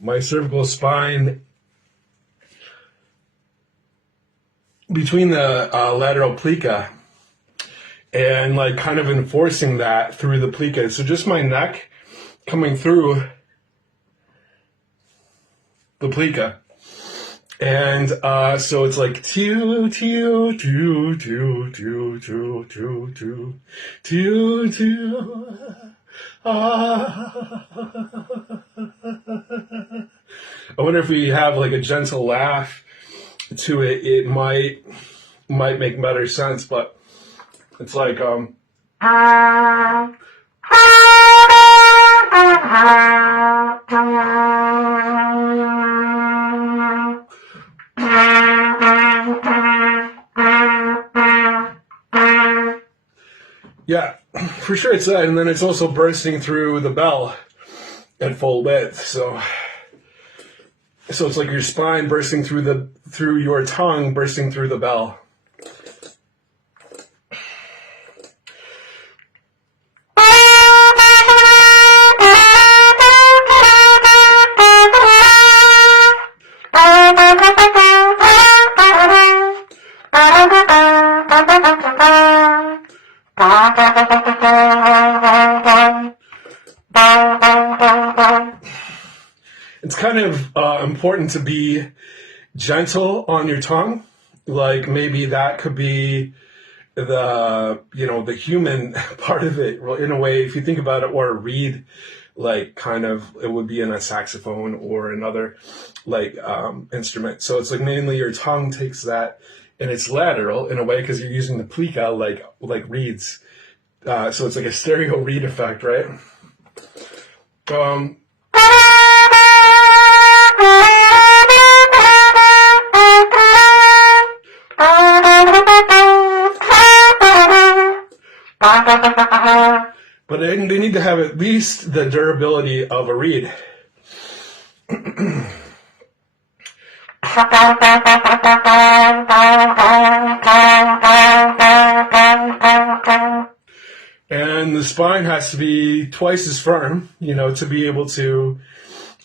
my cervical spine between the lateral plica and like kind of enforcing that through the plica. So just my neck coming through the plica. And so it's like tew tew tew tew tew tew tew tew tew tew. I wonder if we have like a gentle laugh to it. It might make better sense, but it's like yeah, for sure it's that, and then it's also bursting through the bell at full width. So it's like your spine bursting through your tongue, bursting through the bell. It's kind of important to be gentle on your tongue. Like maybe that could be the human part of it in a way, if you think about it, or a reed, like kind of it would be in a saxophone or another like instrument. So it's like mainly your tongue takes that and it's lateral in a way because you're using the plica like reeds. So it's like a stereo reed effect, right? But they need to have at least the durability of a reed. And the spine has to be twice as firm, to be able to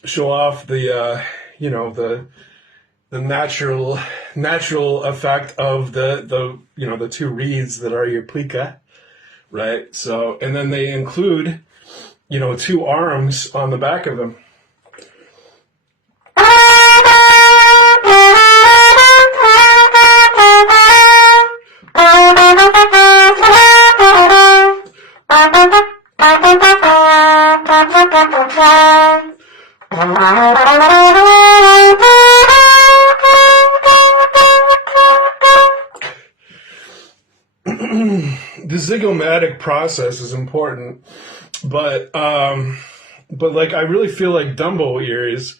show off the natural effect of the two reeds that are your plica, right? So, and then they include, two arms on the back of them. The zygomatic process is important, but like I really feel like Dumbo ears,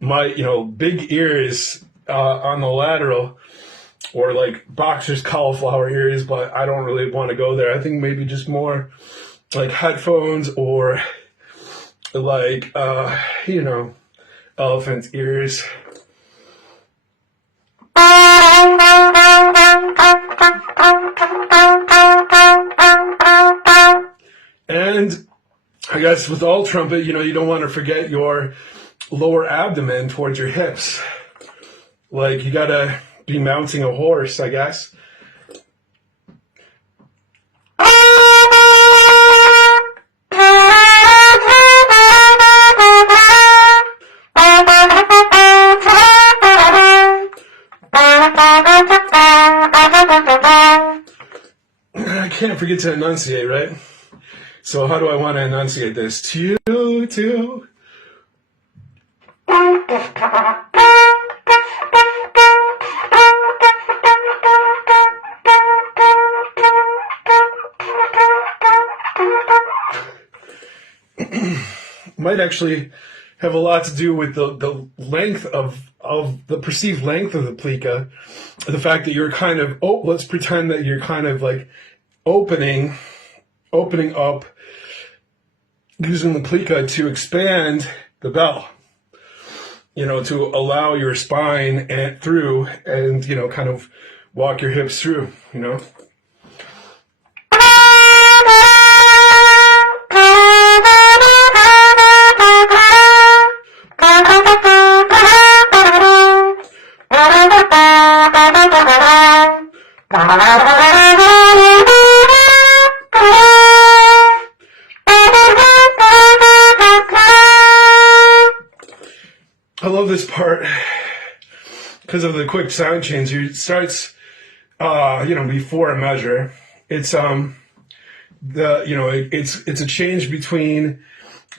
my big ears on the lateral, or like boxer's cauliflower ears, but I don't really want to go there. I think maybe just more like headphones or like elephant ears. And I guess with all trumpet, you don't want to forget your lower abdomen towards your hips. Like you gotta be mounting a horse, I guess. I can't forget to enunciate, right? So how do I want to enunciate this? Two. Might actually have a lot to do with the length of the perceived length of the plica. The fact that you're kind of, let's pretend that you're kind of like opening up, using the plica to expand the bell, to allow your spine and through and, kind of walk your hips through, love this part because of the quick sound change. It starts, before a measure. It's it's a change between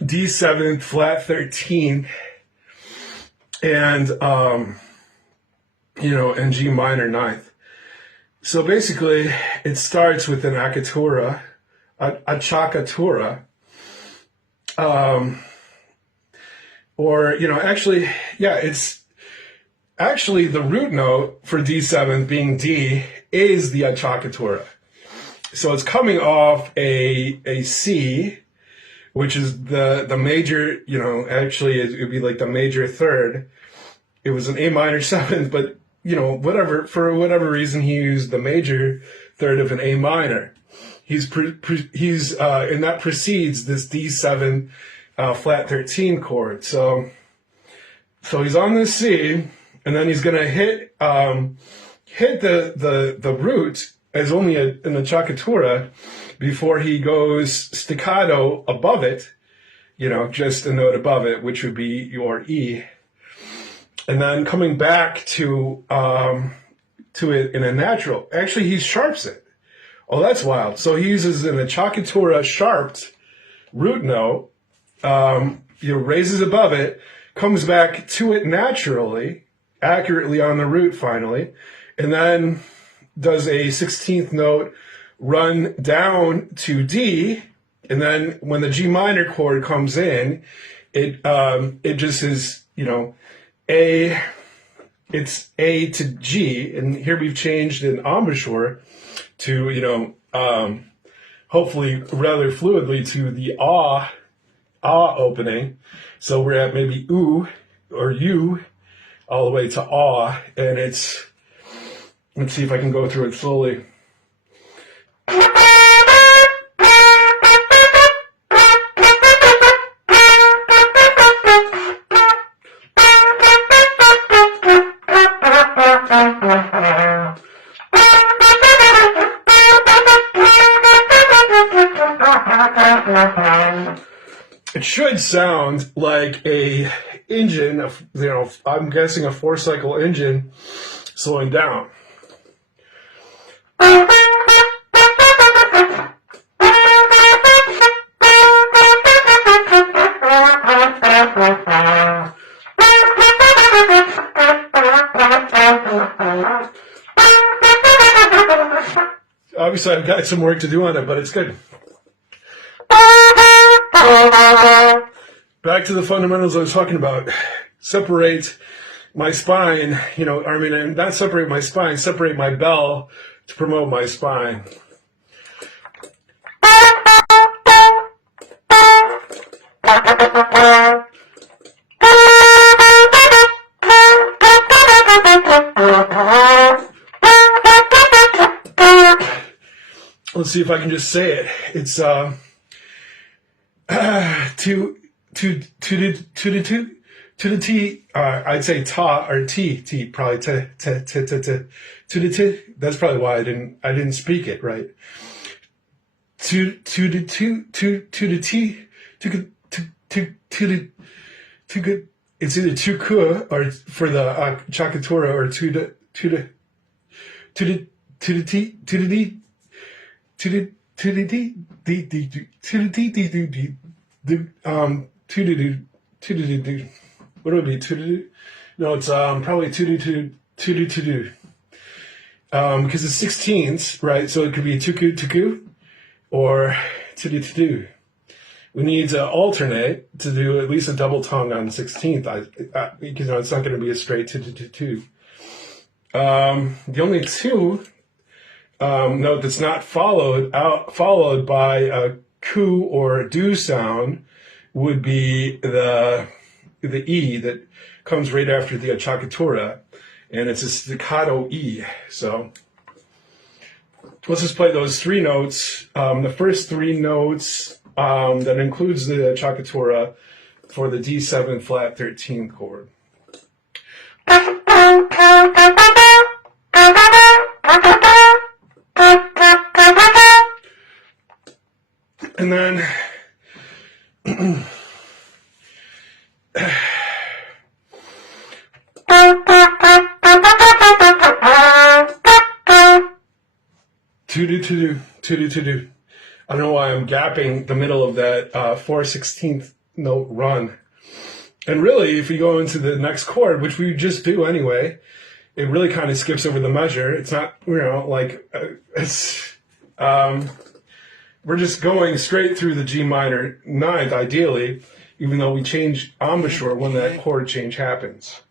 D7 flat 13 and and G minor ninth. So basically, it starts with an accatura, a acciaccatura, it's actually the root note for D7 being D is the acciaccatura. So it's coming off a C, which is the major, actually it'd be like the major third. It was an A minor seventh, but for whatever reason he used the major third of an A minor. And that precedes this D7 flat 13 chord. So he's on this C, and then he's gonna hit the root as only an acciaccatura before he goes staccato above it, just a note above it, which would be your E. And then coming back to it in a natural. Actually, he sharps it. Oh, that's wild. So he uses an acciaccatura sharped root note, raises above it, comes back to it naturally, accurately on the root finally, and then does a 16th note run down to D, and then when the G minor chord comes in, it just is, A, it's A to G, and here we've changed an embouchure to, hopefully rather fluidly to the ah opening. So we're at maybe oo or U all the way to ah, and it's, let's see if I can go through it slowly. It should sound like a engine, I'm guessing a 4-cycle engine slowing down. Obviously, I've got some work to do on it, but it's good. Back to the fundamentals I was talking about. Separate my spine, and not separate my spine, separate my bell to promote my spine. Let's see if I can just say it. It's to the T, I'd say ta or T probably to the T. That's probably why I didn't speak it right. To the T to good. It's either to ku or for the acciaccatura or to the T what would it be? No, it's probably to because it's 16ths, right? So it could be tuku or to. We need to alternate to do at least a double tongue on 16th. Because it's not going to be a straight to. The only two note that's not followed by a ku or a do sound would be the E that comes right after the acciaccatura, and it's a staccato E. So let's just play those three notes. The first three notes that includes the acciaccatura for the D7 flat 13 chord. And then to-do. I don't know why I'm gapping the middle of that 4/16th note run. And really, if you go into the next chord, which we just do anyway, it really kind of skips over the measure. It's not, we're just going straight through the G minor ninth, ideally, even though we change embouchure when that chord change happens.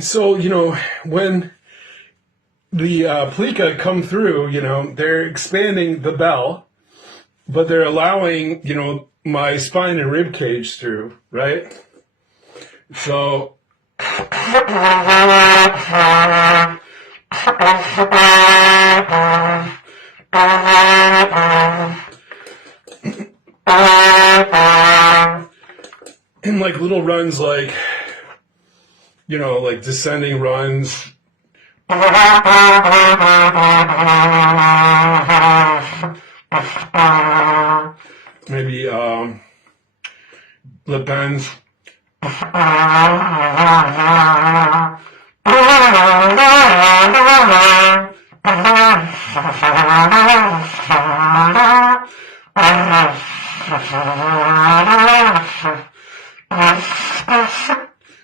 So, when the plica come through, they're expanding the bell, but they're allowing, my spine and rib cage through, right? So, in like little runs, like descending runs. Maybe lip bends.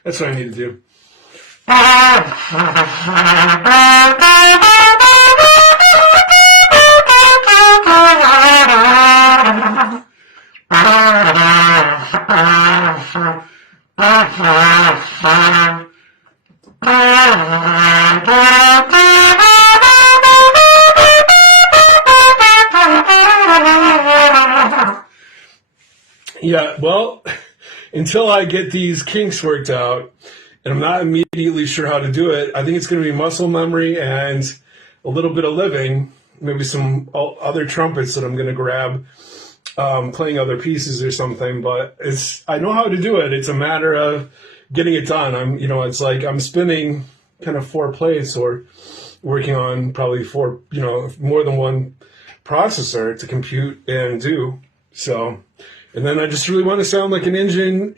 That's what I need to do. Yeah, well, until I get these kinks worked out, and I'm not immediately sure how to do it, I think it's going to be muscle memory and a little bit of living, maybe some other trumpets that I'm going to grab, playing other pieces or something. But I know how to do it. It's a matter of getting it done. It's like I'm spinning kind of 4 plates or working on probably 4, more than one processor to compute and do. So, and then I just really want to sound like an engine,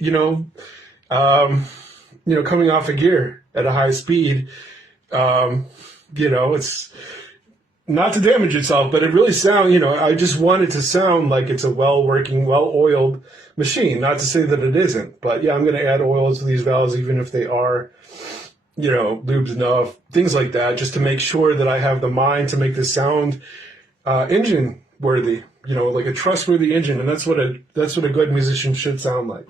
coming off a gear at a high speed. It's not to damage itself, but it really I just want it to sound like it's a well-working, well-oiled machine. Not to say that it isn't, but yeah, I'm going to add oils to these valves, even if they are, lubed enough, things like that, just to make sure that I have the mind to make this sound engine worthy, like a trustworthy engine. And that's what a good musician should sound like.